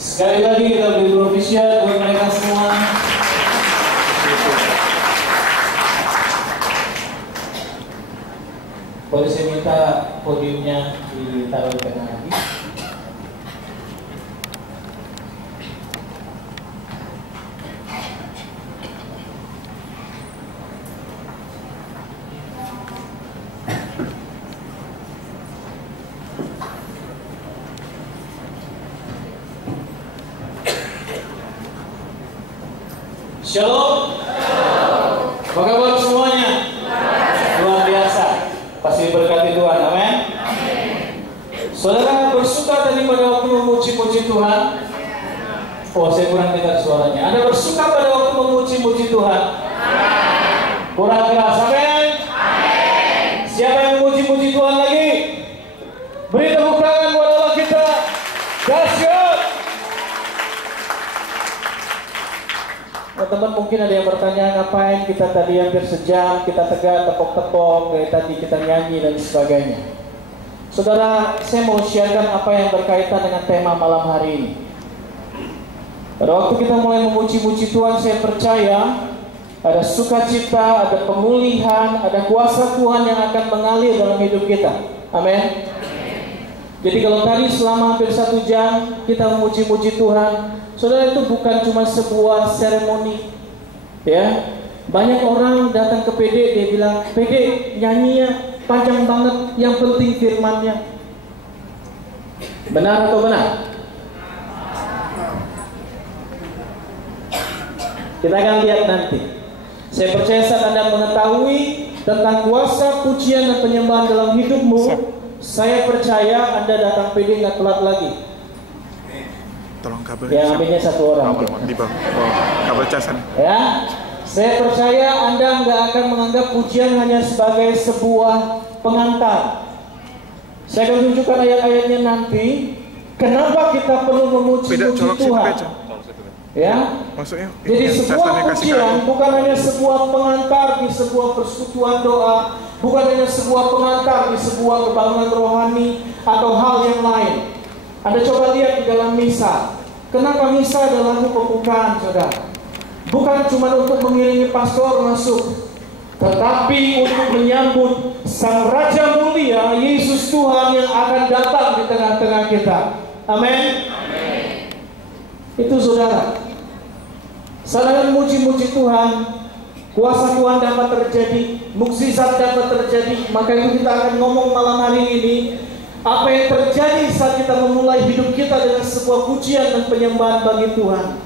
Sekali lagi kita beri propisiat buat mereka semua. Boleh saya minta podiumnya ditaruh di tengah lagi. Shalom. Apa kabar semuanya? Luar biasa. Pasti diberkati Tuhan. Amin. Saudara bersuka tadi pada waktu memuji-muji Tuhan? Oh, saya kurang dengar suaranya. Anda bersuka pada waktu memuji-muji Tuhan? Kurang keras. Amin. Siapa yang memuji-muji Tuhan lagi? Beri tepuk tangan buat Allah kita. Dahsyat. Teman-teman mungkin ada yang bertanya, ngapain kita tadi hampir sejam kita tegak tepok-tepok, kayak tadi kita nyanyi dan sebagainya. Saudara, saya mau sharekan apa yang berkaitan dengan tema malam hari ini. Pada waktu kita mulai memuji-muji Tuhan, saya percaya ada sukacita, ada pemulihan, ada kuasa Tuhan yang akan mengalir dalam hidup kita. Amin. Jadi kalau tadi selama hampir 1 jam kita memuji-muji Tuhan, saudara, itu bukan cuma sebuah seremoni, ya. Banyak orang datang ke PD, dia bilang, PD nyanyinya panjang banget, yang penting firmannya. Benar atau benar? Kita akan lihat nanti. Saya percaya saat Anda mengetahui tentang kuasa pujian dan penyembahan dalam hidupmu, saya percaya Anda datang PD nggak telat lagi. Tolong kabel. Yang ambilnya 1 orang. Di bawah. Oh, kabel casan. Ya, saya percaya Anda nggak akan menganggap pujian hanya sebagai sebuah pengantar. Saya akan tunjukkan ayat-ayatnya nanti. Kenapa kita perlu memuji-muji Tuhan? Ya, maksudnya. Jadi sebuah pujian bukan hanya sebuah pengantar di sebuah persekutuan doa, bukan hanya sebuah pengantar di sebuah kebangunan rohani atau hal yang lain. Anda coba lihat di dalam misa. Kenapa misa adalah lagu pembukaan, saudara? Bukan cuma untuk mengiringi pastor masuk, tetapi untuk menyambut Sang Raja Mulia, Yesus Tuhan yang akan datang di tengah-tengah kita. Amin. Itu saudara. Saudara memuji-muji Tuhan, kuasa Tuhan dapat terjadi, mukjizat dapat terjadi. Maka itu kita akan ngomong malam hari ini. Apa yang terjadi saat kita memulai hidup kita dengan sebuah pujian dan penyembahan bagi Tuhan.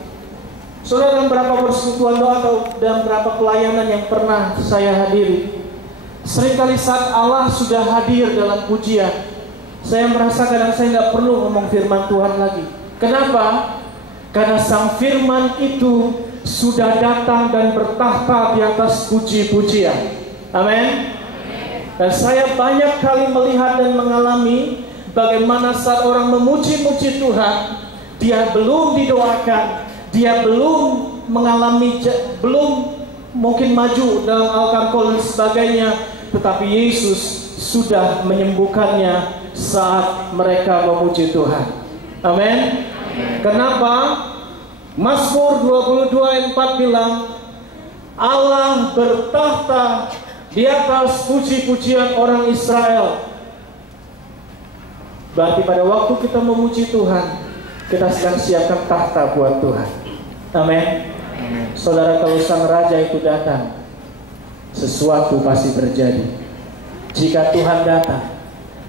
Saudara, dalam berapa persekutuan doa atau dalam berapa pelayanan yang pernah saya hadiri, seringkali saat Allah sudah hadir dalam pujian, saya merasa kadang saya nggak perlu ngomong firman Tuhan lagi. Kenapa? Karena Sang Firman itu sudah datang dan bertahta di atas puji-pujian. Amin. Dan saya banyak kali melihat dan mengalami bagaimana saat orang memuji-muji Tuhan, dia belum didoakan, dia belum mengalami, belum mungkin maju dalam alkohol dan sebagainya, tetapi Yesus sudah menyembuhkannya saat mereka memuji Tuhan. Amin. Kenapa? Mazmur 22 ayat 4 bilang, Allah bertahta di atas puji-pujian orang Israel. Berarti pada waktu kita memuji Tuhan, kita sedang siapkan tahta buat Tuhan. Amin. Saudara, kalau Sang Raja itu datang, sesuatu pasti terjadi. Jika Tuhan datang,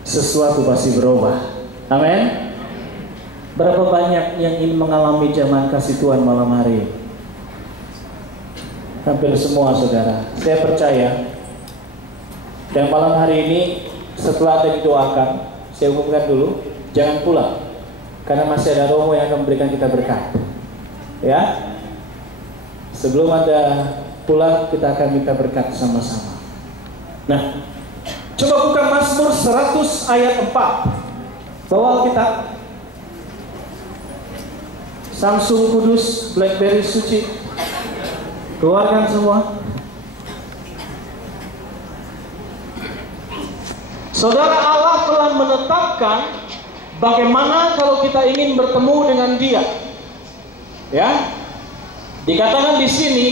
sesuatu pasti berubah. Amin. Berapa banyak yang ingin mengalami zaman kasih Tuhan malam hari ini? Hampir semua, saudara. Saya percaya. Dan malam hari ini setelah Anda didoakan, saya umumkan dulu, jangan pulang, karena masih ada Romo yang akan memberikan kita berkat. Ya, sebelum Anda pulang, kita akan minta berkat sama-sama. Nah, coba buka Mazmur 100 ayat 4. Bawa kita. Samsung Kudus, BlackBerry suci, keluarkan semua. Saudara, Allah telah menetapkan Bagaimana kalau kita ingin bertemu dengan Dia? Ya, dikatakan di sini,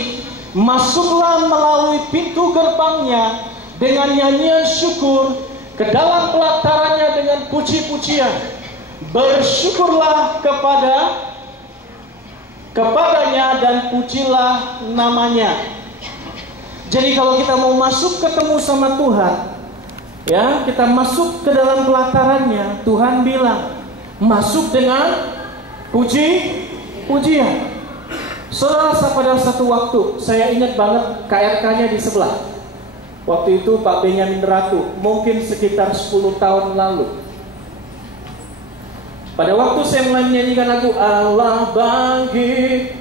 masuklah melalui pintu gerbangnya dengan nyanyian syukur, ke dalam pelatarannya dengan puji-pujian. Bersyukurlah kepadanya dan pujilah namanya. Jadi kalau kita mau masuk ketemu sama Tuhan, ya, kita masuk ke dalam pelatarannya, Tuhan bilang, masuk dengan pujian. Saudara, pada satu waktu, saya ingat banget KRK-nya di sebelah. Waktu itu Pak Benyamin Ratu, mungkin sekitar 10 tahun lalu. Pada waktu saya menyanyikan lagu Allah bangkit,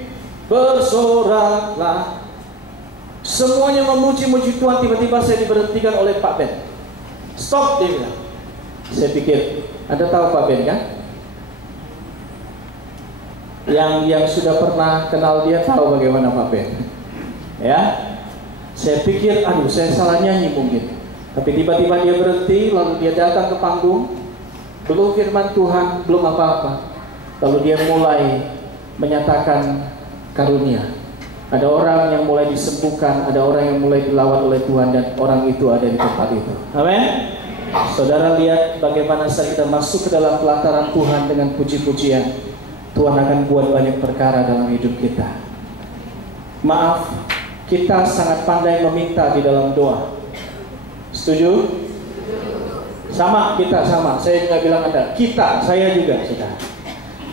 bersoraklah, semuanya memuji-muji Tuhan, tiba-tiba saya diberhentikan oleh Pak Ben. Stop, dia bilang. Saya pikir, Anda tahu Pak Ben kan? Yang sudah pernah kenal dia tahu bagaimana Pak Ben. Ya, saya pikir, aduh, saya salah nyanyi mungkin. Tapi tiba-tiba dia berhenti, lalu dia datang ke panggung, belum firman Tuhan, belum apa-apa. Lalu dia mulai menyatakan karunia. Ada orang yang mulai disembuhkan, ada orang yang mulai dilawat oleh Tuhan, dan orang itu ada di tempat itu. Amin. Saudara, lihat bagaimana saat kita masuk ke dalam pelataran Tuhan dengan puji-pujian, Tuhan akan buat banyak perkara dalam hidup kita. Maaf, kita sangat pandai meminta di dalam doa. Setuju? Sama, kita sama. Saya nggak bilang Anda, kita, saya juga sudah.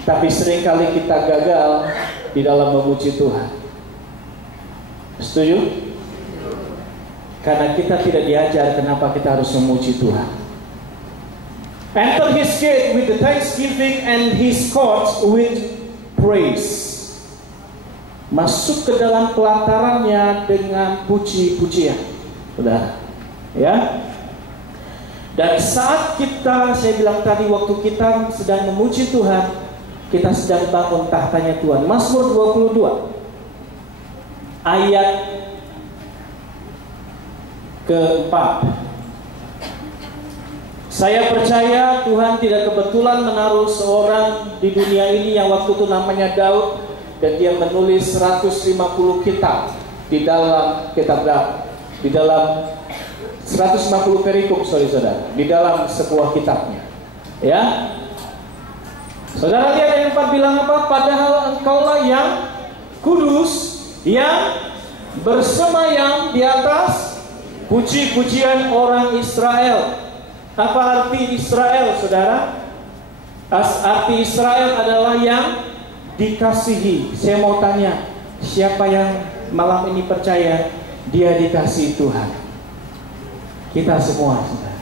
Tapi seringkali kita gagal di dalam memuji Tuhan. Setuju? Karena kita tidak diajar kenapa kita harus memuji Tuhan. Enter His gate with the thanksgiving and His courts with praise. Masuk ke dalam pelatarannya dengan puji-pujian. Saudara, ya. Dan saat kita, saya bilang tadi, waktu kita sedang memuji Tuhan, kita sedang bangun tahtanya Tuhan. Mazmur 22 ayat keempat. Saya percaya Tuhan tidak kebetulan menaruh seorang di dunia ini yang waktu itu namanya Daud, dan dia menulis 150 kitab di dalam kitab Daud, di dalam 150 perikop, saudara, di dalam sebuah kitabnya. Ya, saudara, lihat ayat 4 bilang apa? Padahal engkaulah yang kudus, yang bersemayam di atas puji-pujian orang Israel. Apa arti Israel, saudara? Arti Israel adalah yang dikasihi. Saya mau tanya, siapa yang malam ini percaya dia dikasihi Tuhan? Kita semua, saudara.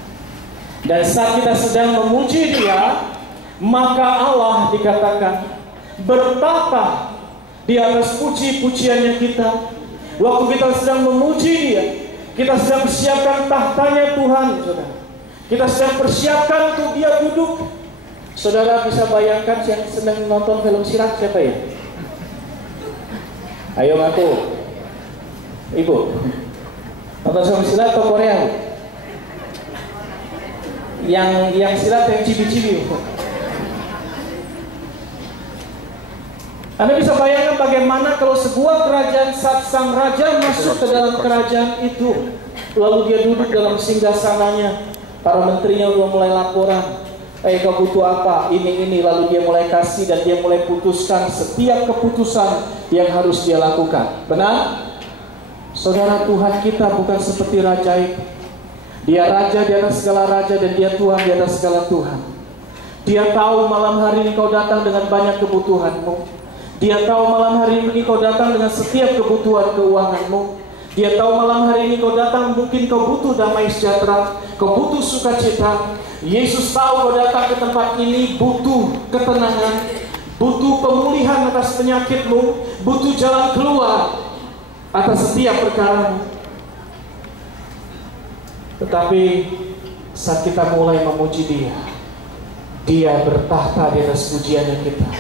Dan saat kita sedang memuji Dia, maka Allah dikatakan bertata di atas puji-pujiannya kita. Waktu kita sedang memuji Dia, kita sedang persiapkan tahtanya Tuhan, saudara. Kita sedang persiapkan untuk Dia duduk. Saudara bisa bayangkan yang sedang nonton film silat siapa ya? Ayo ngaku, Ibu. Nonton film silat atau Korea? Yang silat yang cibi-cibi. Anda bisa bayangkan bagaimana kalau sebuah kerajaan, saat sang raja masuk ke dalam kerajaan itu, lalu dia duduk dalam singgasananya, para menterinya udah mulai laporan, kau butuh apa, ini, lalu dia mulai kasih dan dia mulai putuskan setiap keputusan yang harus dia lakukan. Benar? Saudara, Tuhan kita bukan seperti raja itu. Dia raja di atas segala raja dan Dia Tuhan di atas segala Tuhan. Dia tahu malam hari ini kau datang dengan banyak kebutuhanmu. Dia tahu malam hari ini kau datang dengan setiap kebutuhan keuanganmu. Dia tahu malam hari ini kau datang, mungkin kau butuh damai sejahtera, kau butuh sukacita. Yesus tahu kau datang ke tempat ini butuh ketenangan, butuh pemulihan atas penyakitmu, butuh jalan keluar atas setiap perkaramu. Tetapi saat kita mulai memuji Dia, Dia bertahta di atas pujiannya kita,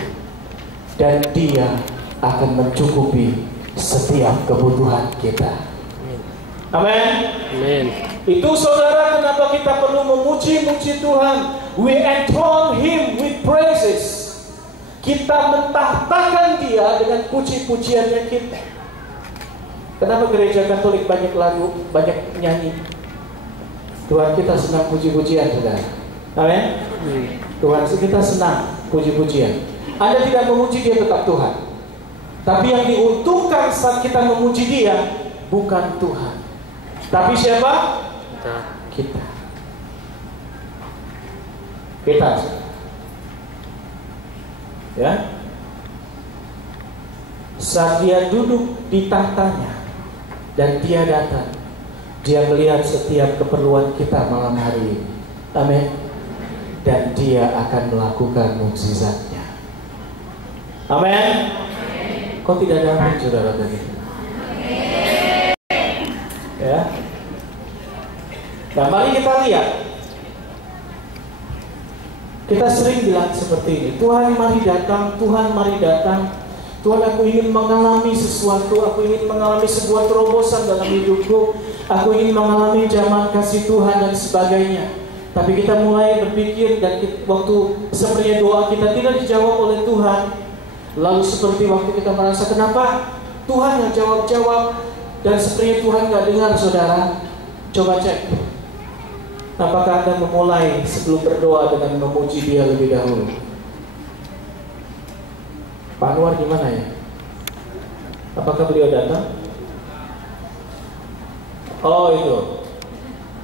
dan Dia akan mencukupi setiap kebutuhan kita. Amin. Amin. Itu saudara, kenapa kita perlu memuji-muji Tuhan. we enthrone Him with praises. Kita mentahtakan Dia dengan puji-pujiannya kita. Kenapa gereja Katolik banyak lagu, banyak nyanyi? Tuhan kita senang puji-pujian, saudara. Amin. Tuhan kita senang puji-pujian. Anda tidak memuji Dia, tetap Tuhan. Tapi yang diuntungkan saat kita memuji Dia bukan Tuhan, tapi siapa? Kita. Ya. Saat Dia duduk di tahtanya dan Dia datang, Dia melihat setiap keperluan kita malam hari ini. Amin. Dan Dia akan melakukan mukjizatnya. Amin. Kok tidak ada amin, saudara tadi? Ya. Nah, mari kita lihat. Kita sering bilang seperti ini, Tuhan mari datang, Tuhan mari datang. Tuhan, aku ingin mengalami sesuatu, aku ingin mengalami sebuah terobosan dalam hidupku, aku ingin mengalami zaman kasih Tuhan dan sebagainya. Tapi kita mulai berpikir dan waktu sepertinya doa kita tidak dijawab oleh Tuhan. Lalu seperti waktu kita merasa kenapa Tuhan yang jawab-jawab dan sepertinya Tuhan gak dengar, saudara. Coba cek, apakah Anda memulai sebelum berdoa dengan memuji Dia lebih dahulu? Pak Anwar gimana ya? Apakah beliau datang? Oh itu,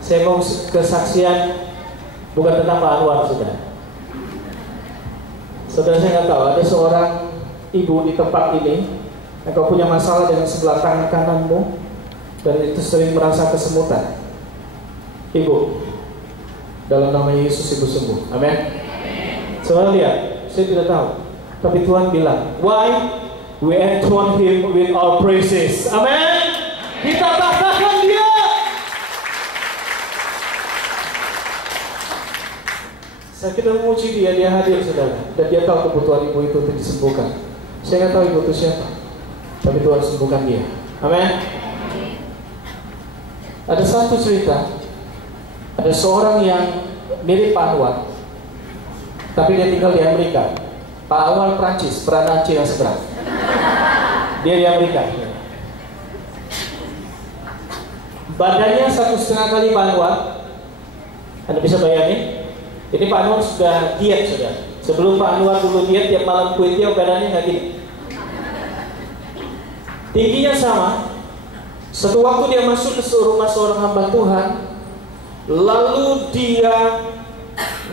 saya mau kesaksian bukan tentang Pak Anwar, saudara. Saudara, saya nggak tahu, ada seorang ibu di tempat ini, engkau punya masalah dengan sebelah tangan kananmu dan itu sering merasa kesemutan. Ibu, dalam nama Yesus ibu sembuh. Amin. Saudara lihat, saya tidak tahu, tapi Tuhan bilang, why? We enthrone Him with our praises. Amin. Kita tahtakan Dia. Saya kita memuji Dia, Dia hadir, saudara, dan Dia tahu kebutuhan ibu itu untuk disembuhkan. Saya nggak tahu ibu itu siapa, tapi Tuhan sembuhkan dia. Amin. Ada satu cerita, ada seorang yang mirip Pak Anwar, tapi dia tinggal di Amerika. Pak Anwar Prancis, peranan Cina seberang. Dia di Amerika. Badannya 1,5 kali Pak Anwar. Anda bisa bayangin? Ini Pak Anwar sudah diet, sudah. Sebelum Pak Anwar dulu diet, tiap malam kue tiaw badannya nggak gini. Tingginya sama. Satu waktu dia masuk ke rumah seorang hamba Tuhan, lalu dia,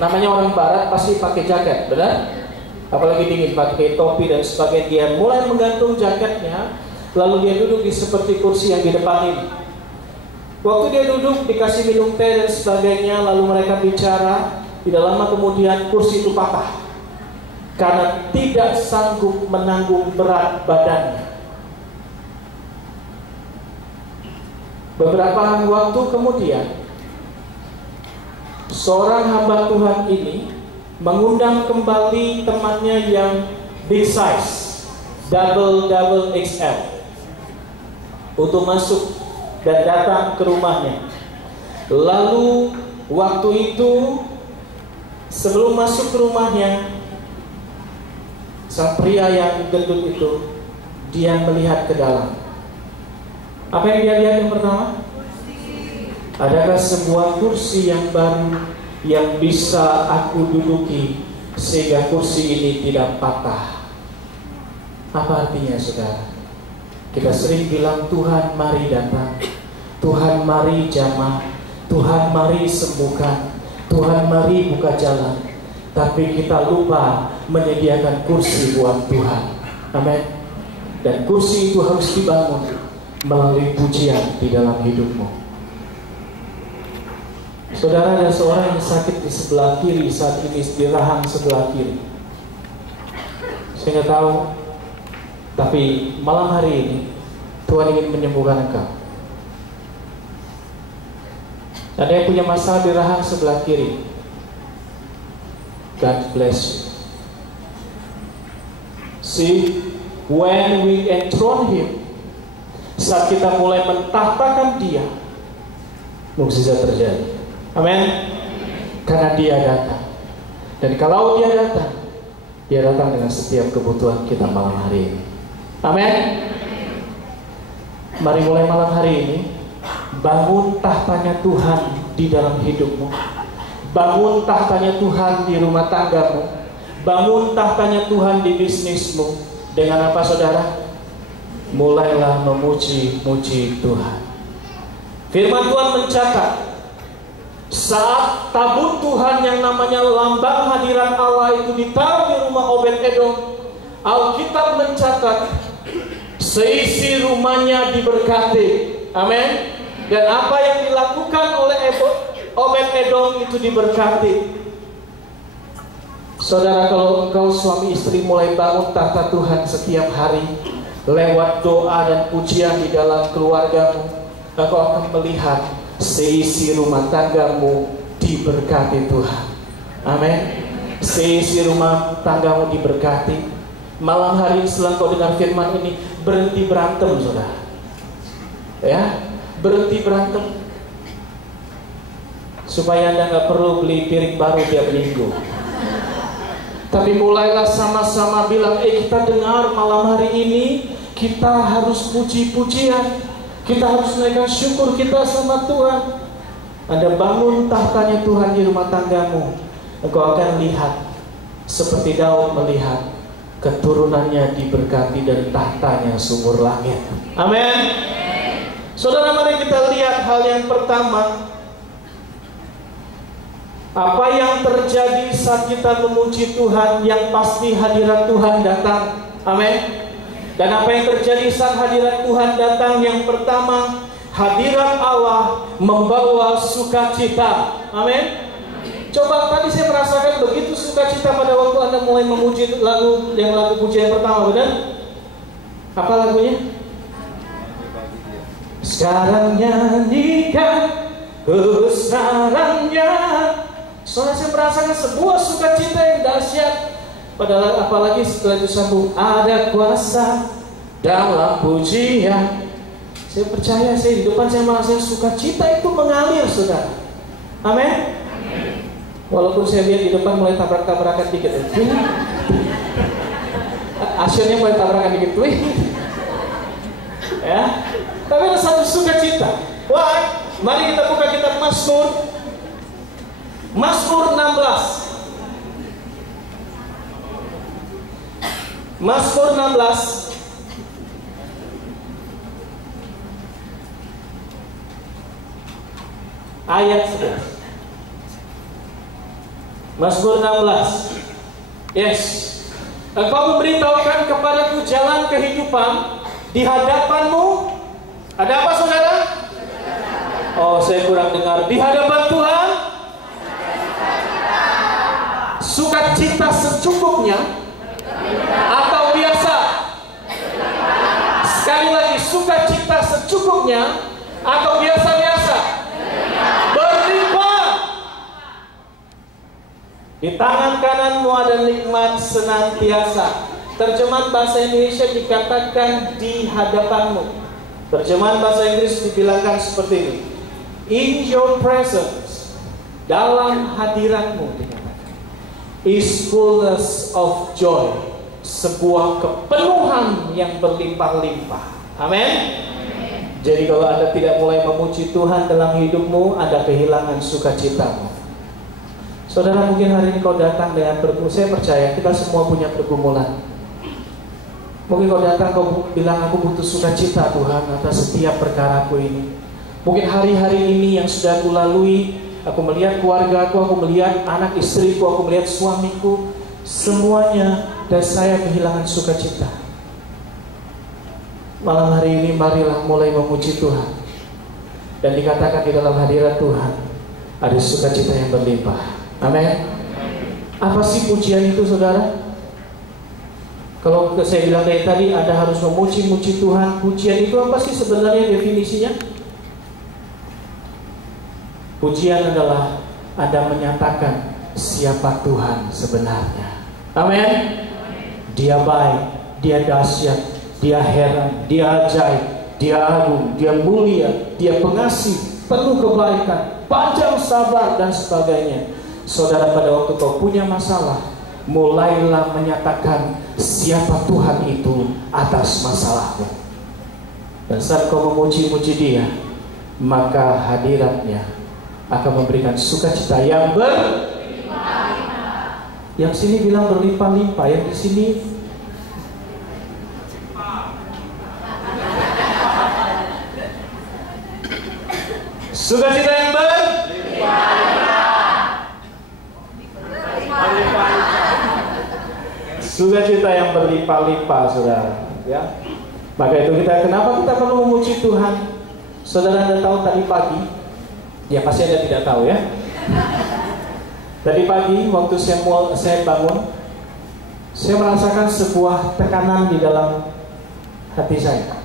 namanya orang Barat pasti pakai jaket, benar? Apalagi dingin, pakai topi dan sebagainya. Dia mulai menggantung jaketnya, lalu dia duduk di seperti kursi yang di depan ini. Waktu dia duduk, dikasih minum teh dan sebagainya, lalu mereka bicara. Tidak lama kemudian kursi itu patah karena tidak sanggup menanggung berat badannya. Beberapa waktu kemudian, seorang hamba Tuhan ini mengundang kembali temannya yang big size, double XL, untuk masuk dan datang ke rumahnya. Lalu waktu itu, sebelum masuk ke rumahnya, sang pria yang gendut itu, dia melihat ke dalam. Apa yang dia lihat yang pertama? Adakah sebuah kursi yang baru yang bisa aku duduki sehingga kursi ini tidak patah? Apa artinya, saudara? Kita sering bilang, Tuhan mari datang, Tuhan mari jamah, Tuhan mari sembuhkan, Tuhan mari buka jalan. Tapi kita lupa menyediakan kursi buat Tuhan. Amin. Dan kursi itu harus dibangun melalui pujian di dalam hidupmu. Saudara, ada seorang yang sakit di sebelah kiri saat ini, di rahang sebelah kiri. Saya nggak tahu, tapi malam hari ini Tuhan ingin menyembuhkan engkau. Ada yang punya masalah di rahang sebelah kiri. God bless you. See, when we enthrone Him, saat kita mulai mentahtakan Dia, mukjizat terjadi. Amin. Karena Dia datang. Dan kalau Dia datang dengan setiap kebutuhan kita malam hari ini. Amin. Mari mulai malam hari ini, bangun tahtanya Tuhan di dalam hidupmu. Bangun tahtanya Tuhan di rumah tanggamu. Bangun tahtanya Tuhan di bisnismu. Dengan apa, saudara? Mulailah memuji-muji Tuhan. Firman Tuhan mencatat, saat tabut Tuhan yang namanya lambang hadirat Allah itu ditaruh di rumah Obed-Edom, Alkitab mencatat seisi rumahnya diberkati. Amin. Dan apa yang dilakukan oleh Obed-Edom itu diberkati. Saudara, kalau engkau suami istri mulai bangun tahta Tuhan setiap hari lewat doa dan pujian di dalam keluargamu, engkau akan melihat seisi rumah tanggamu diberkati Tuhan. Amin. Seisi rumah tanggamu diberkati. Malam hari setelah kau dengar firman ini, berhenti berantem, saudara. Ya, berhenti berantem. Supaya Anda nggak perlu beli piring baru tiap minggu. Tapi mulailah sama-sama bilang, kita dengar malam hari ini, kita harus puji-pujian. Kita harus menaikkan syukur kita sama Tuhan. Anda bangun tahtanya Tuhan di rumah tanggamu, engkau akan lihat seperti Daud melihat keturunannya diberkati dan tahtanya sumur langit. Amin. Saudara, mari kita lihat hal yang pertama. Apa yang terjadi saat kita memuji Tuhan? Yang pasti hadirat Tuhan datang. Amin. Dan apa yang terjadi saat hadirat Tuhan datang? Yang pertama, hadirat Allah membawa sukacita. Amin. Coba, tadi saya merasakan begitu sukacita pada waktu Anda mulai memuji lagu pujian pertama, benar? Apa lagunya? Sekarang nyanyikan kebesarannya. Soalnya saya merasakan sebuah sukacita yang dahsyat. Padahal apalagi setelah itu sambung, ada kuasa dalam pujian. Saya percaya, saya di depan saya merasa sukacita itu mengalir, saudara. Amin. Walaupun saya lihat di depan mulai tabrak-tabrakan dikit, asyiknya mulai tabrakan dikit, ya. Tapi ada satu sukacita. Wah, mari kita buka kitab Mazmur 16. Mazmur 16 ayat 11. Mazmur 16. Yes. Engkau memberitahukan kepadaku jalan kehidupan, di hadapanmu ada apa, saudara? Oh, saya kurang dengar. Di hadapan Tuhan sukacita secukupnya atau biasa? Sekali lagi, sukacita secukupnya atau biasa-biasa? Berlimpah. Di tangan kananmu ada nikmat senantiasa. Terjemahan bahasa Indonesia dikatakan di hadapanmu. Terjemahan bahasa Inggris dibilangkan seperti ini. In your presence, dalam hadiratmu dikatakan, is fullness of joy, sebuah kepenuhan yang berlimpah-limpah. Amin. Jadi kalau Anda tidak mulai memuji Tuhan dalam hidupmu, Anda kehilangan sukacitamu. Saudara, mungkin hari ini kau datang dengan pergumulan. Saya percaya kita semua punya pergumulan. Mungkin kau datang, kau bilang, aku butuh sukacita Tuhan atas setiap perkaraku ini. Mungkin hari-hari ini yang sudah aku lalui, aku melihat keluargaku, aku melihat anak istriku, aku melihat suamiku, semuanya, dan saya kehilangan sukacita. Malam hari ini marilah mulai memuji Tuhan. Dan dikatakan di dalam hadirat Tuhan ada sukacita yang berlimpah. Amin. Apa sih pujian itu, saudara? Kalau saya bilang dari tadi, Anda harus memuji-muji Tuhan. Pujian itu apa sih sebenarnya definisinya? Pujian adalah Anda menyatakan siapa Tuhan sebenarnya. Amin. Dia baik, Dia dahsyat, Dia heran, Dia ajaib, Dia agung, Dia mulia, Dia pengasih, penuh kebaikan, panjang sabar, dan sebagainya. Saudara, pada waktu kau punya masalah, mulailah menyatakan siapa Tuhan itu atas masalahmu. Dan saat kau memuji-muji Dia, maka hadiratnya akan memberikan sukacita yang berlimpah-limpah. Yang sini bilang berlimpah-limpah, yang di sini sukacita yang sukacita yang berlimpah-limpah, saudara. Ya, maka itu kenapa kita perlu memuji Tuhan? Saudara, Anda tahu tadi pagi? Ya pasti Anda tidak tahu ya. Tadi pagi waktu saya bangun, saya merasakan sebuah tekanan di dalam hati saya.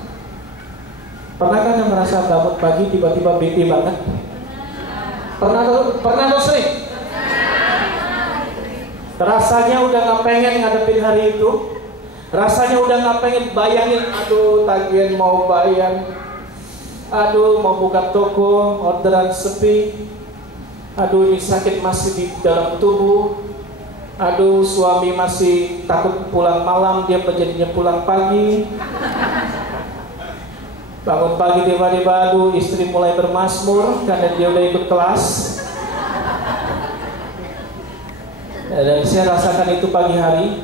Pernahkah Anda merasa bangun pagi tiba-tiba bete banget? Pernah sering? Rasanya udah gak pengen ngadepin hari itu. Rasanya udah gak pengen bayangin, aduh tagihan mau bayar, aduh mau buka toko, orderan sepi, aduh ini sakit masih di dalam tubuh, aduh suami masih takut pulang malam, dia menjadinya pulang pagi. Bangun pagi tiba-tiba, aduh istri mulai bermasmur karena dia udah ikut kelas. Dan saya rasakan itu pagi hari.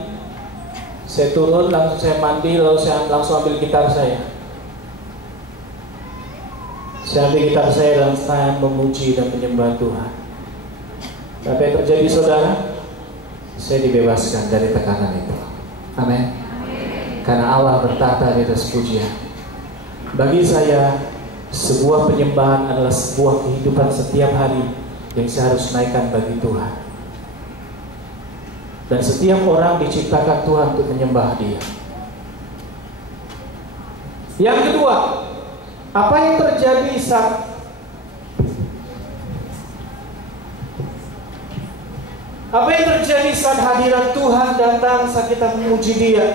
Saya turun, langsung saya mandi, lalu saya langsung ambil gitar saya. Saya ambil gitar saya dan saya memuji dan menyembah Tuhan. Apa yang terjadi, saudara? Saya dibebaskan dari tekanan itu. Amin. Karena Allah bertata di atas pujian. Bagi saya, sebuah penyembahan adalah sebuah kehidupan setiap hari yang saya harus naikkan bagi Tuhan. Dan setiap orang diciptakan Tuhan untuk menyembah Dia. Yang kedua, apa yang terjadi saat hadirat Tuhan datang saat kita memuji Dia?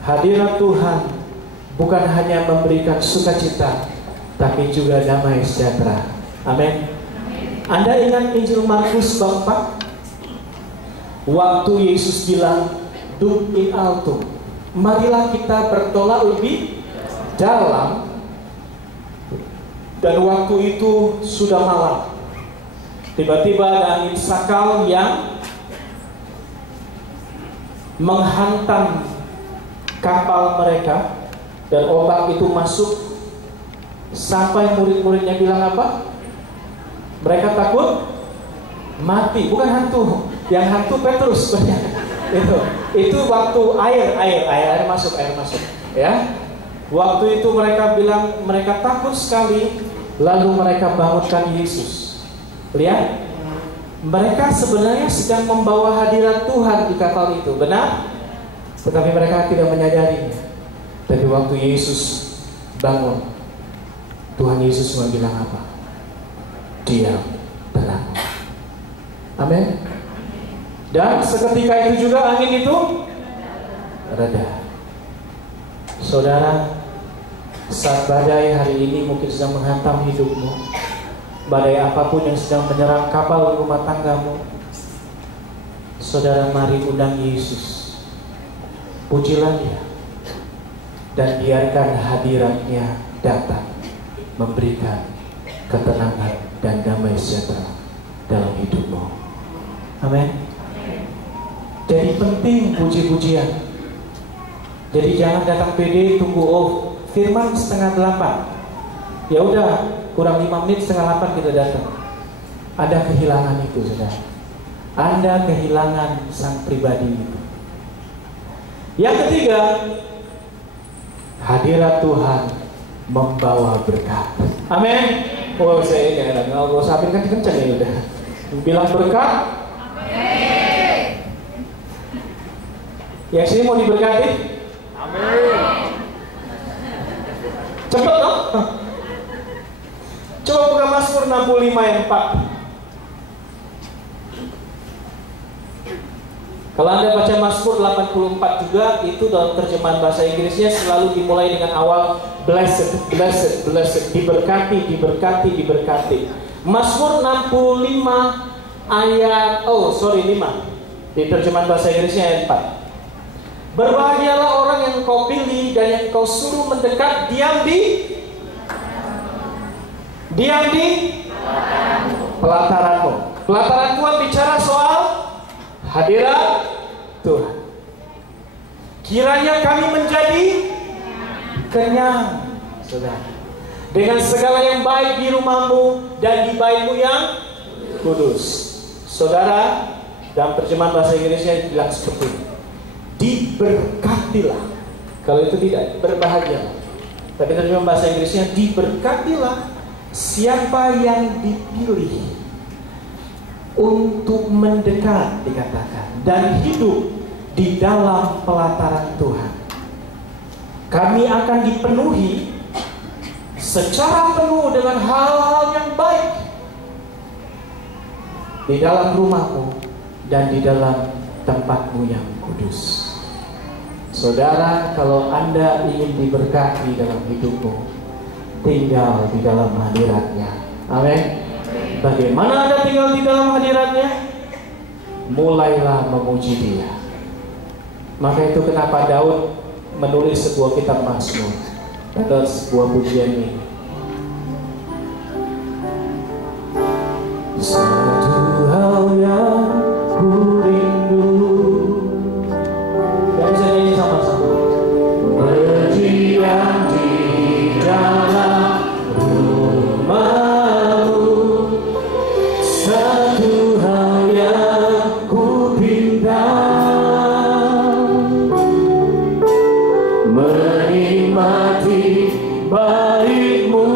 Hadirat Tuhan bukan hanya memberikan sukacita, tapi juga damai sejahtera. Amin. Anda ingat Injil Markus bab 4? Waktu Yesus bilang, "Dum in altum," marilah kita bertolak lebih dalam. Dan waktu itu sudah malam. Tiba-tiba ada angin sakal yang menghantam kapal mereka, dan ombak itu masuk. Sampai murid-muridnya bilang apa? Mereka takut mati. Bukan hantu, yang hantu Petrus. itu waktu air masuk ya. Waktu itu mereka bilang mereka takut sekali, lalu mereka bangunkan Yesus. Lihat, mereka sebenarnya sedang membawa hadirat Tuhan di kapal itu, benar? Tetapi mereka tidak menyadarinya. Tapi waktu Yesus bangun, Tuhan Yesus bilang apa? Diam, tenang. Amin. Dan seketika itu juga angin itu reda. Saudara, saat badai hari ini mungkin sedang menghantam hidupmu, badai apapun yang sedang menyerang kapal rumah tanggamu, saudara, mari undang Yesus. Pujilah Dia dan biarkan hadiratnya datang, memberikan ketenangan dan damai sejahtera dalam hidupmu. Amin. Jadi penting puji-pujian. Jadi jangan datang pede tunggu firman 7:30. Ya udah, kurang 5 menit 7:30 kita datang. Ada kehilangan itu, saudara. Anda kehilangan sang pribadi itu. Yang ketiga, hadirat Tuhan membawa berkat. Amin. Oh, saya enggak usah kencang ya udah. Bilang berkat. Yang sini mau diberkati? Amin. Cepat dong. Coba buka Mazmur 65 ayat 4. Kalau Anda baca Mazmur 84 juga, itu dalam terjemahan bahasa Inggrisnya selalu dimulai dengan awal blessed, blessed, blessed, diberkati, diberkati, diberkati. Mazmur 65 ayat 5. Di terjemahan bahasa Inggrisnya ayat 4. Berbahagialah orang yang kau pilih dan yang kau suruh mendekat diam di pelataranmu. Pelataran Tuhan bicara soal hadirat Tuhan. Kiranya kami menjadi kenyang, saudara, dengan segala yang baik di rumahmu dan di baitmu yang kudus. Saudara, dalam terjemahan bahasa Inggrisnya bilang seperti ini, diberkatilah. Kalau itu tidak, berbahagialah. Tapi terjemahan bahasa Inggrisnya, diberkatilah siapa yang dipilih untuk mendekat, dikatakan, dan hidup di dalam pelataran Tuhan. Kami akan dipenuhi secara penuh dengan hal-hal yang baik di dalam rumahmu dan di dalam tempatmu yang kudus. Saudara, kalau Anda ingin diberkati dalam hidupmu, tinggal di dalam hadiratnya. Amin. Bagaimana Anda tinggal di dalam hadiratnya? Mulailah memuji Dia. Maka itu kenapa Daud menulis sebuah kitab Mazmur atau sebuah pujian ini. Satu hal yang ku rindu. Dan bisa nyanyi sama-sama. Berdiam di dalam rumahmu, satu hal yang ku pinta, menikmati baik-Mu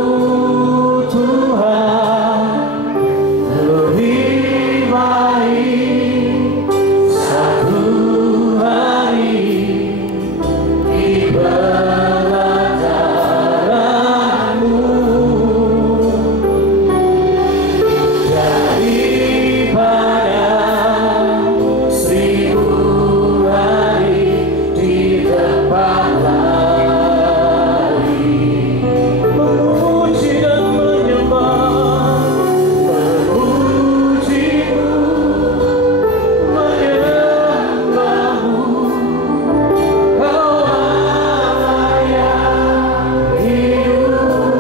Tuhan, lebih baik satu hari di pelataran-Mu daripada 1000 hari di tempat lain. Memuji dan menyembah, memuji-Mu, menyembah-Mu, Kau Allah yang hidup,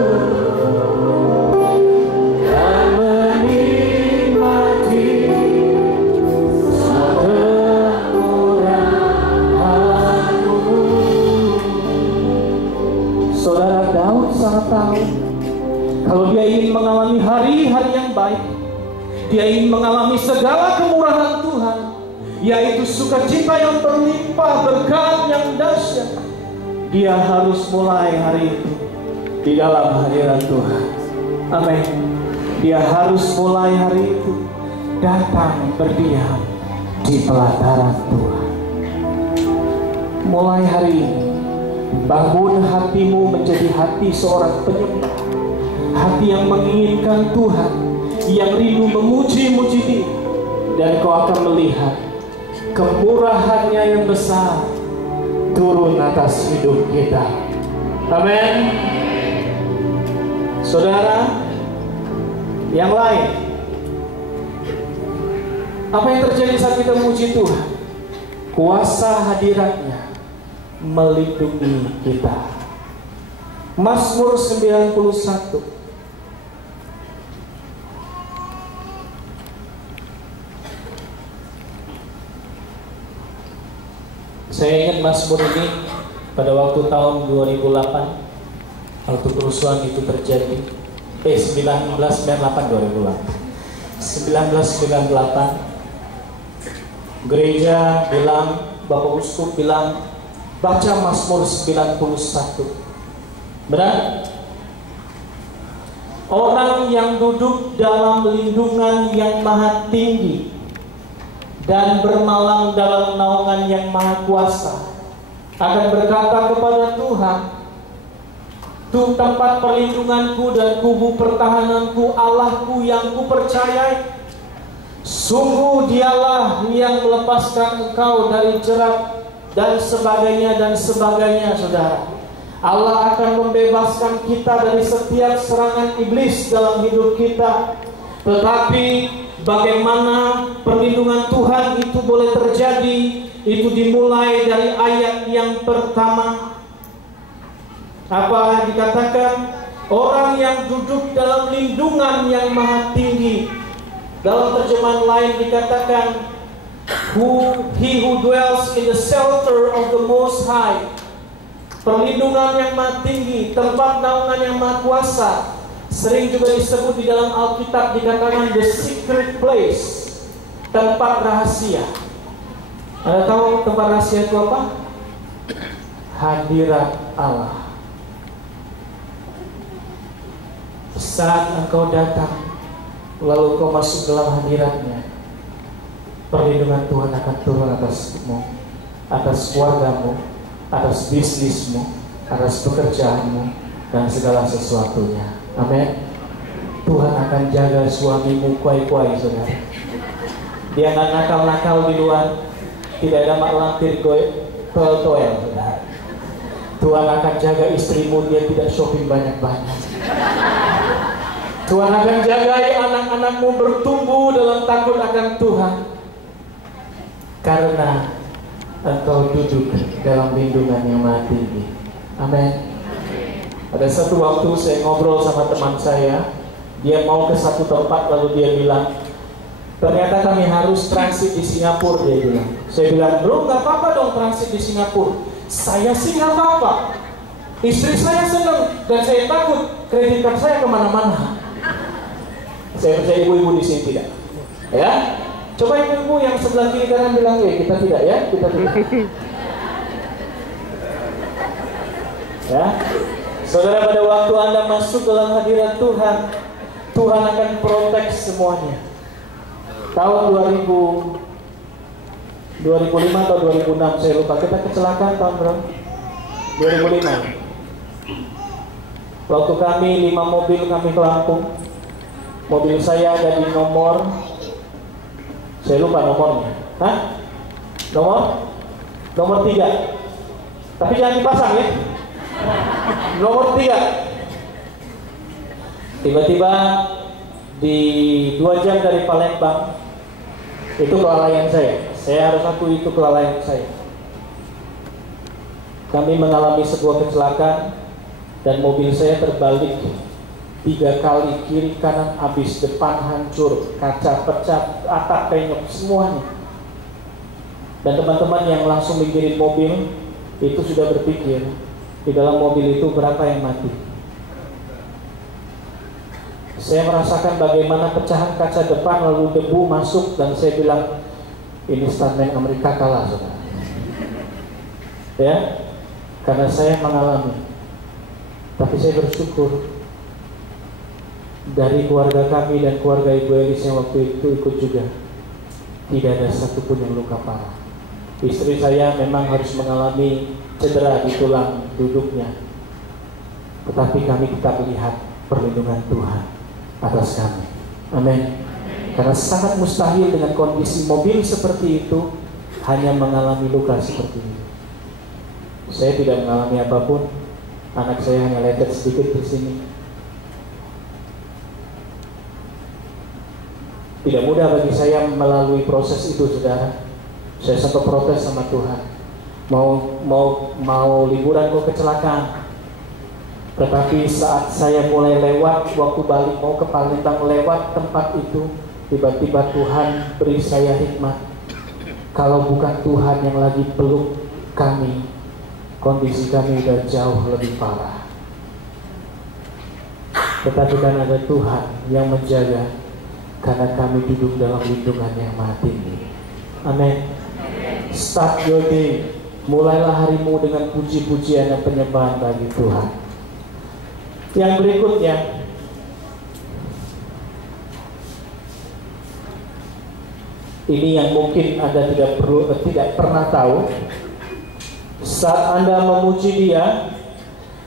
dan menikmati kemurahan-Mu. Saudara, Daud sangat tahu kalau dia ingin mengalami hari-hari yang baik, dia ingin mengalami segala kemurahan Tuhan, yaitu sukacita yang berlimpah, berkat yang dahsyat, dia harus mulai hari itu di dalam hadirat Tuhan. Amin. Dia harus mulai hari itu datang berdiam di pelataran Tuhan. Mulai hari ini, bangun hatimu menjadi hati seorang penyembah, hati yang menginginkan Tuhan, yang rindu memuji-muji Dia, dan kau akan melihat kemurahan-Nya yang besar turun atas hidup kita. Amin. Saudara, yang lain, apa yang terjadi saat kita memuji Tuhan? Kuasa hadirat-Nya melindungi kita. Mazmur 91. Saya ingat Mazmur ini pada waktu tahun 2008, waktu kerusuhan itu terjadi. 1998 gereja bilang, Bapak Uskup bilang, baca Mazmur 91. Benar? Orang yang duduk dalam lindungan yang maha tinggi dan bermalam dalam naungan yang maha kuasa akan berkata kepada Tuhan, "Tuh tempat perlindunganku dan kubu pertahananku, Allahku yang kupercayai. Sungguh Dialah yang melepaskan engkau dari jerat," dan sebagainya, saudara. Allah akan membebaskan kita dari setiap serangan iblis dalam hidup kita. Tetapi bagaimana perlindungan Tuhan itu boleh terjadi, itu dimulai dari ayat yang pertama. Apa dikatakan? Orang yang duduk dalam lindungan yang maha tinggi. Dalam terjemahan lain dikatakan, he who dwells in the shelter of the Most High. Perlindungan yang maha tinggi, tempat naungan yang maha kuasa. Sering juga disebut di dalam Alkitab, dikatakan the secret place, tempat rahasia. Anda tahu tempat rahasia itu apa? Hadirat Allah. Saat engkau datang, lalu kau masuk dalam hadiratnya, perlindungan Tuhan akan turun atasmu, atas keluargamu, atas bisnismu, atas pekerjaanmu, dan segala sesuatunya. Amin. Tuhan akan jaga suamimu kuai-kuai, saudara. Dia nggak nakal-nakal di luar, tidak ada mak lampir toel-toel, saudara. Tuhan akan jaga istrimu, dia tidak shopping banyak-banyak. Tuhan akan jaga anak-anakmu bertumbuh dalam takut akan Tuhan, karena engkau duduk dalam lindungan yang maha tinggi. Amin. Ada satu waktu saya ngobrol sama teman saya, dia mau ke satu tempat, lalu dia bilang, ternyata kami harus transit di Singapura, dia bilang. Saya bilang, bro, gak apa-apa dong transit di Singapura. Saya sih gak apa-apa, istri saya senang, dan saya takut kredit card saya kemana-mana. Saya percaya ibu-ibu di sini tidak. Ya, coba ibu-ibu yang sebelah kiri kanan bilang, kita tidak ya, kita tidak. Ya, saudara, pada waktu Anda masuk dalam hadirat Tuhan, Tuhan akan protek semuanya. Tahun 2005 atau 2006, saya lupa, kita kecelakaan tahun berapa? 2005. Waktu kami 5 mobil kami ke Lampung. Mobil saya ada di nomor, saya lupa nomornya. Hah? Nomor 3. Tapi jangan dipasang ya. Nomor 3. Tiba-tiba di 2 jam dari Palembang, itu kelalaian saya. Saya harus akui itu kelalaian saya. Kami mengalami sebuah kecelakaan dan mobil saya terbalik 3 kali, kiri kanan habis, depan hancur, kaca pecah, atap penyok, semuanya. Dan teman-teman yang langsung minggirin mobil itu sudah berpikir, di dalam mobil itu berapa yang mati. Saya merasakan bagaimana pecahan kaca depan, lalu debu masuk, dan saya bilang, ini stuntman Amerika kalah, saudara. Ya, karena saya mengalami. Tapi saya bersyukur dari keluarga kami dan keluarga Ibu Elis yang waktu itu ikut juga, tidak ada satupun yang luka parah. Istri saya memang harus mengalami cedera di tulang duduknya, tetapi kami tetap lihat perlindungan Tuhan atas kami. Amin. Karena sangat mustahil dengan kondisi mobil seperti itu hanya mengalami luka seperti ini. Saya tidak mengalami apapun. Anak saya hanya lecet sedikit di sini. Tidak mudah bagi saya melalui proses itu, saudara. Saya sempat protes sama Tuhan. Mau liburan kok kecelakaan. Tetapi saat saya mulai lewat, waktu balik mau ke Palembang, lewat tempat itu, tiba-tiba Tuhan beri saya hikmat. Kalau bukan Tuhan yang lagi peluk kami, kondisi kami sudah jauh lebih parah. Tetapi karena ada Tuhan yang menjaga, karena kami duduk dalam lindungan yang maha tinggi. Amin. Start your day. Mulailah harimu dengan puji-pujian dan penyembahan bagi Tuhan. Yang berikutnya, ini yang mungkin Anda tidak pernah tahu. Saat Anda memuji Dia,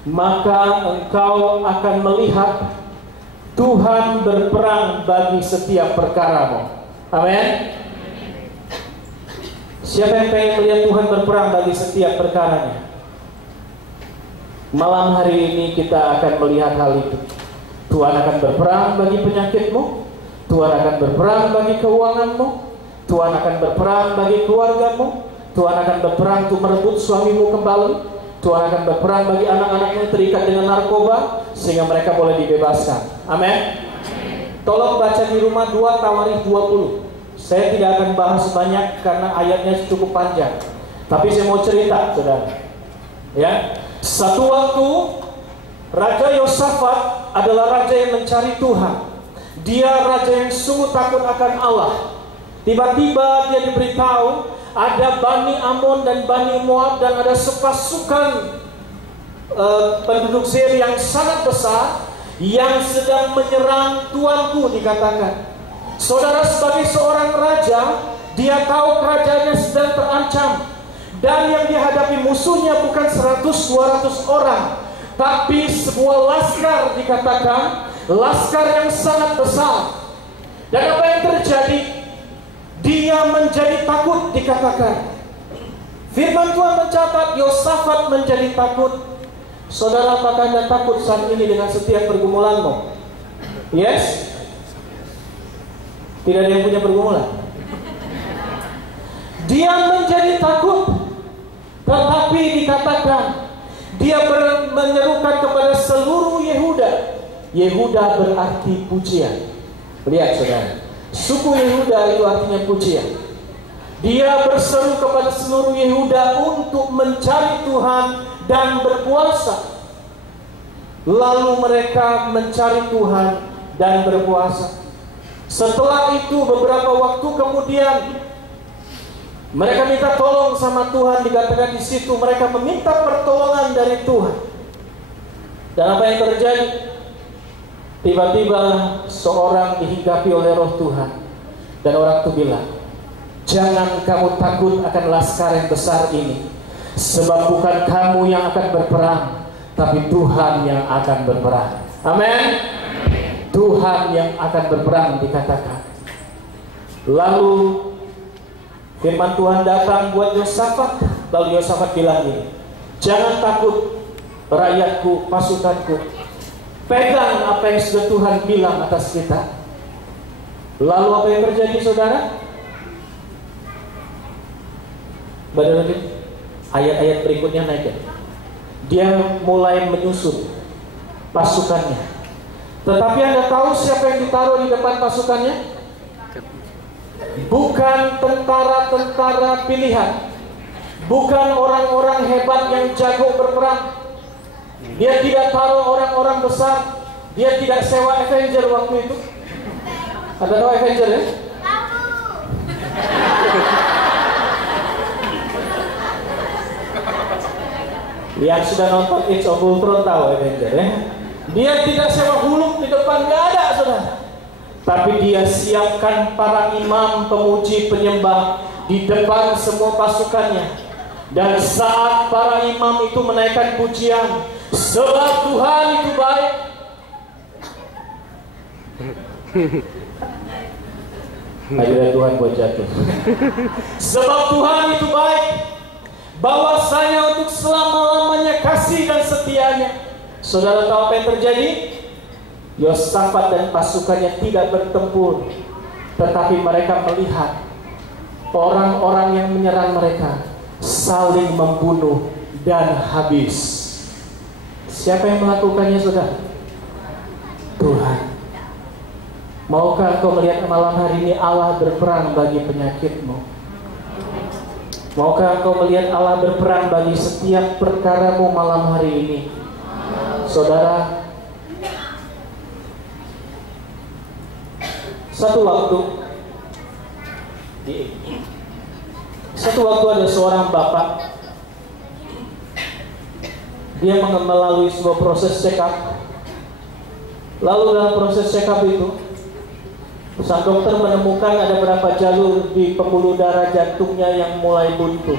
maka engkau akan melihat Tuhan berperang bagi setiap perkaramu. Amin. Siapa yang pengen melihat Tuhan berperang bagi setiap perkaranya? Malam hari ini kita akan melihat hal itu. Tuhan akan berperang bagi penyakitmu. Tuhan akan berperang bagi keuanganmu. Tuhan akan berperang bagi keluargamu. Tuhan akan berperang untuk merebut suamimu kembali. Tuhan akan berperang bagi anak-anakmu yang terikat dengan narkoba, sehingga mereka boleh dibebaskan. Amin. Tolong baca di rumah 2 Tawarikh 20. Saya tidak akan bahas banyak karena ayatnya cukup panjang. Tapi saya mau cerita, saudara. Ya, satu waktu Raja Yosafat adalah raja yang mencari Tuhan. Dia raja yang sungguh takut akan Allah. Tiba-tiba dia diberitahu ada Bani Amon dan Bani Moab, dan ada sepasukan penduduk Seir yang sangat besar yang sedang menyerang tuanku, dikatakan. Saudara, sebagai seorang raja, dia tahu kerajaannya sedang terancam, dan yang dihadapi musuhnya bukan 100-200 orang, tapi sebuah laskar, dikatakan laskar yang sangat besar. Dan apa yang terjadi? Dia menjadi takut, dikatakan. Firman Tuhan mencatat Yosafat menjadi takut. Saudara, apakah Anda takut saat ini dengan setiap pergumulanmu? Yes? Tidak ada yang punya pergumulan. Dia menjadi takut. Tetapi dikatakan dia menyerukan kepada seluruh Yehuda. Yehuda berarti pujian. Lihat, saudara, suku Yehuda itu artinya pujian. Dia berseru kepada seluruh Yehuda untuk mencari Tuhan dan berpuasa. Lalu mereka mencari Tuhan dan berpuasa. Setelah itu beberapa waktu kemudian mereka minta tolong sama Tuhan. Dikatakan di situ mereka meminta pertolongan dari Tuhan. Dan apa yang terjadi? Tiba-tiba seorang dihinggapi oleh roh Tuhan, dan orang itu bilang, jangan kamu takut akan laskar yang besar ini, sebab bukan kamu yang akan berperang, tapi Tuhan yang akan berperang. Amin. Tuhan yang akan berperang, dikatakan. Lalu firman Tuhan datang buat Yosafat. Lalu Yosafat bilang ini, jangan takut rakyatku, pasukanku. Pegang apa yang sudah Tuhan bilang atas kita. Lalu apa yang terjadi, saudara? Ayat-ayat berikutnya naik. Dia mulai menyusun pasukannya. Tetapi Anda tahu siapa yang ditaruh di depan pasukannya? Bukan tentara-tentara pilihan, bukan orang-orang hebat yang jago berperang. Dia tidak taruh orang-orang besar. Dia tidak sewa Avenger waktu itu. Ada tahu Avenger ya? Yang sudah nonton Age of Ultron tahu Avenger ya? Dia tidak sewa Hulk di depan, nggak ada, saudara. Tapi dia siapkan para imam, pemuji, penyembah di depan semua pasukannya. Dan saat para imam itu menaikkan pujian, sebab Tuhan itu baik. Hadirat Tuhan buat jatuh. Sebab Tuhan itu baik, bahwasanya untuk selama-lamanya kasih dan setianya. Saudara tahu apa yang terjadi? Yosafat dan pasukannya tidak bertempur, tetapi mereka melihat orang-orang yang menyerang mereka saling membunuh dan habis. Siapa yang melakukannya, saudara? Tuhan. Maukah engkau melihat malam hari ini Allah berperang bagi penyakitmu? Maukah engkau melihat Allah berperang bagi setiap perkaramu malam hari ini? Saudara, satu waktu ada seorang bapak. Dia melalui sebuah proses check up. Lalu dalam proses check up itu, sang dokter menemukan ada beberapa jalur di pembuluh darah jantungnya yang mulai buntu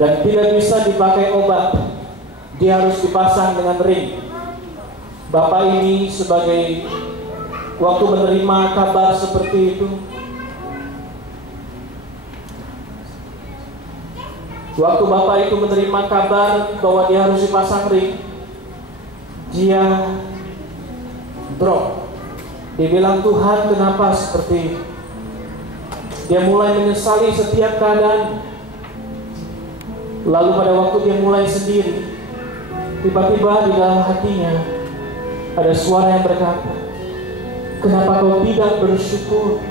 dan tidak bisa dipakai obat. Dia harus dipasang dengan ring. Bapak ini sebagai waktu menerima kabar seperti itu, waktu bapak itu menerima kabar bahwa dia harus dipasang ring, dia drop. Dia bilang, Tuhan kenapa seperti ini? Dia mulai menyesali setiap keadaan. Lalu pada waktu dia mulai sendiri, tiba-tiba di dalam hatinya ada suara yang berkata, kenapa kau tidak bersyukur?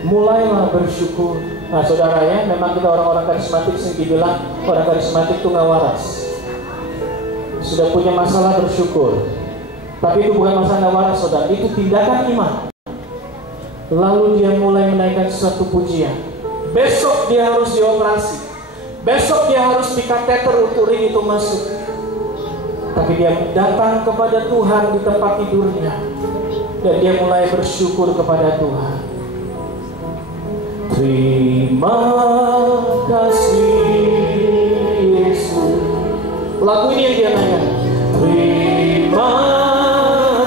Mulailah bersyukur. Nah saudara ya, memang kita orang-orang karismatik sering dibilang orang karismatik itu nggak waras. Sudah punya masalah bersyukur. Tapi itu bukan masalah nggak waras saudara, itu tindakan iman. Lalu dia mulai menaikkan suatu pujian. Besok dia harus dioperasi. Besok dia harus di kateter untuk ring itu masuk. Tapi dia datang kepada Tuhan di tempat tidurnya. Dan dia mulai bersyukur kepada Tuhan. Terima kasih Yesus. Lagu ini yang dia nyanyikan. Terima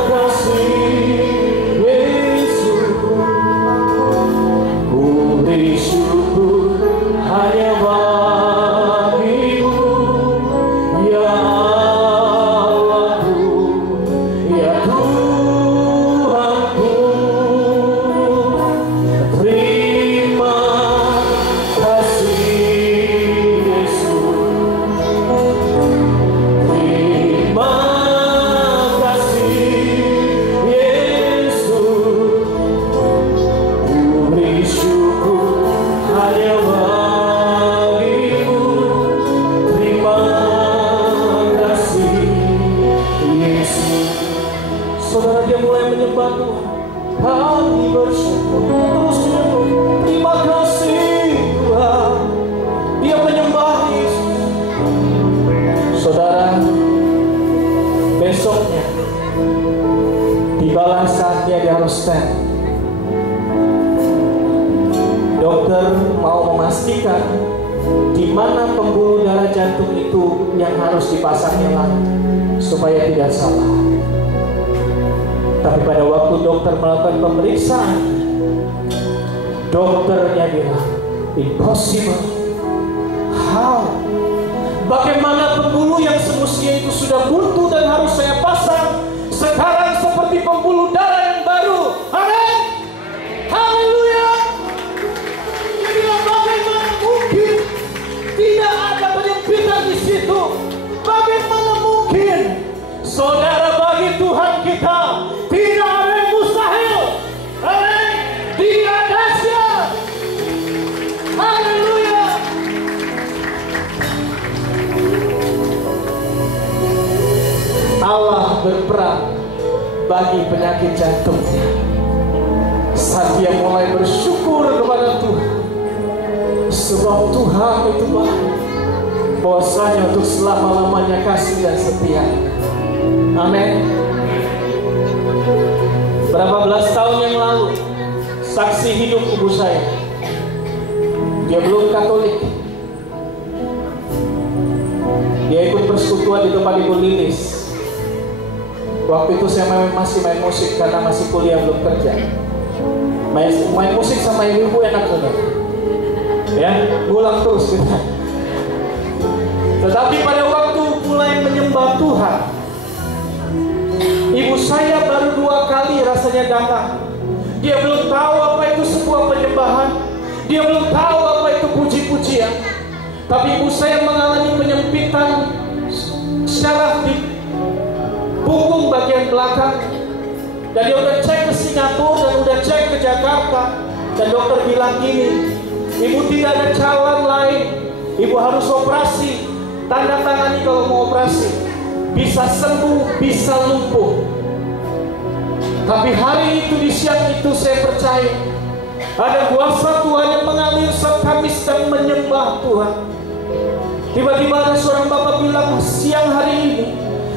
kasih Yesus. Ku bersyukur hanya bagimu, ya Allahku, ya Tuhanku. Terima kasih Yesus. Terima kasih Yesus. Ku bersyukur hanya bagimu. Terima kasih Yesus. Saudara, dia mulai menyembah Tuhan. Kami bersyukur. Terus menyembah. Terima kasih Tuhan. Dia menyembah Yesus. Saudara, besoknya tibalah saatnya dia harus stand. Dokter mau memastikan di mana pembuluh darah jantung itu yang harus dipasangnya lagi supaya tidak salah. Tapi pada waktu dokter melakukan pemeriksaan, dokternya bilang, impossible. How? Bagaimana pembuluh yang semestinya itu sudah buntu dan harus saya pasang sekarang seperti pembuluh darah yang baru? Amin. Haleluya. Dia bilang, bagaimana mungkin tidak ada penyempitan di situ? Bagaimana mungkin? Saudara, bagi Tuhan kita tidak ada yang mustahil. Amin. Dia dahsyat. Haleluya. Allah berperang bagi penyakit jantungnya. Saat dia mulai bersyukur kepada Tuhan, sebab Tuhan itu baik, bahwasanya untuk selama-lamanya kasih dan setia. Amin. Berapa belas tahun yang lalu, saksi hidup ibu saya, dia belum Katolik. Dia ikut persekutuan di tempat Ibu Lilis. Waktu itu saya masih main musik karena masih kuliah belum kerja. Main musik sama ibu enak saudara. Ya, ngulang terus kita. Tetapi pada waktu mulai menyembah Tuhan, ibu saya baru 2 kali rasanya datang. Dia belum tahu apa itu sebuah penyembahan. Dia belum tahu apa itu puji-pujian. Tapi ibu saya mengalami penyempitan syaraf di punggung bagian belakang. Dan dia udah cek ke Singapura dan udah cek ke Jakarta. Dan dokter bilang gini, ibu tidak ada jalan lain. Ibu harus operasi. Tanda tangani kalau mau operasi. Bisa sembuh, bisa lumpuh. Tapi hari itu, di siang itu saya percaya ada kuasa Tuhan yang mengalir saat kami sedang menyembah Tuhan. Tiba-tiba ada seorang bapak bilang, siang hari ini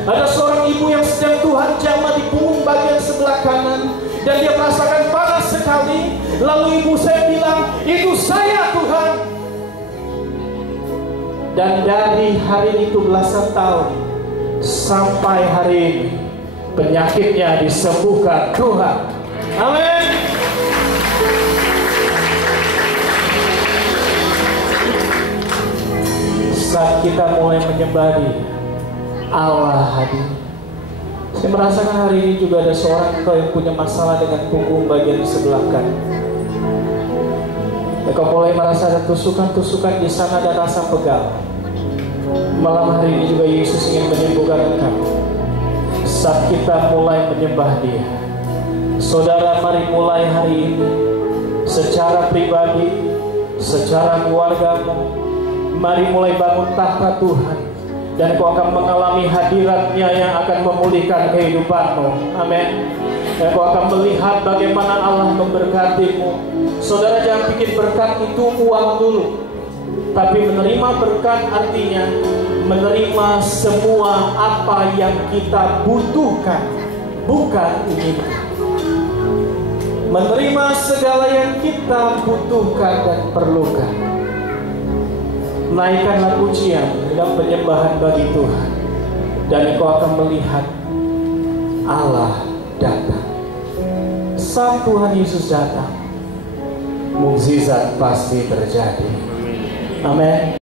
ada seorang ibu yang sedang Tuhan jamah di punggung bagian sebelah kanan. Dan dia merasakan panas sekali. Lalu ibu saya bilang, itu saya Tuhan. Dan dari hari itu belasan tahun sampai hari ini, penyakitnya disembuhkan Tuhan. Amin. Saat kita mulai menyembah Dia, Allah hadir. Saya merasakan hari ini juga ada seorang engkau yang punya masalah dengan punggung bagian sebelah kanan. Engkau mulai merasa ada tusukan-tusukan di sana dan rasa pegal. Malam hari ini juga Yesus ingin menyembuhkan engkau. Saat kita mulai menyembah Dia, saudara, mari mulai hari ini secara pribadi, secara keluargamu, mari mulai bangun tahta Tuhan, dan kau akan mengalami hadirat-Nya yang akan memulihkan kehidupanmu. Amin. Dan kau akan melihat bagaimana Allah memberkatimu. Saudara, jangan pikir berkat itu uang dulu, tapi menerima berkat artinya menerima semua apa yang kita butuhkan, bukan inginkan. Menerima segala yang kita butuhkan dan perlukan. Naikkanlah pujian dan penyembahan bagi Tuhan, dan engkau akan melihat Allah datang. Saat Tuhan Yesus datang, mukjizat pasti terjadi. Amin.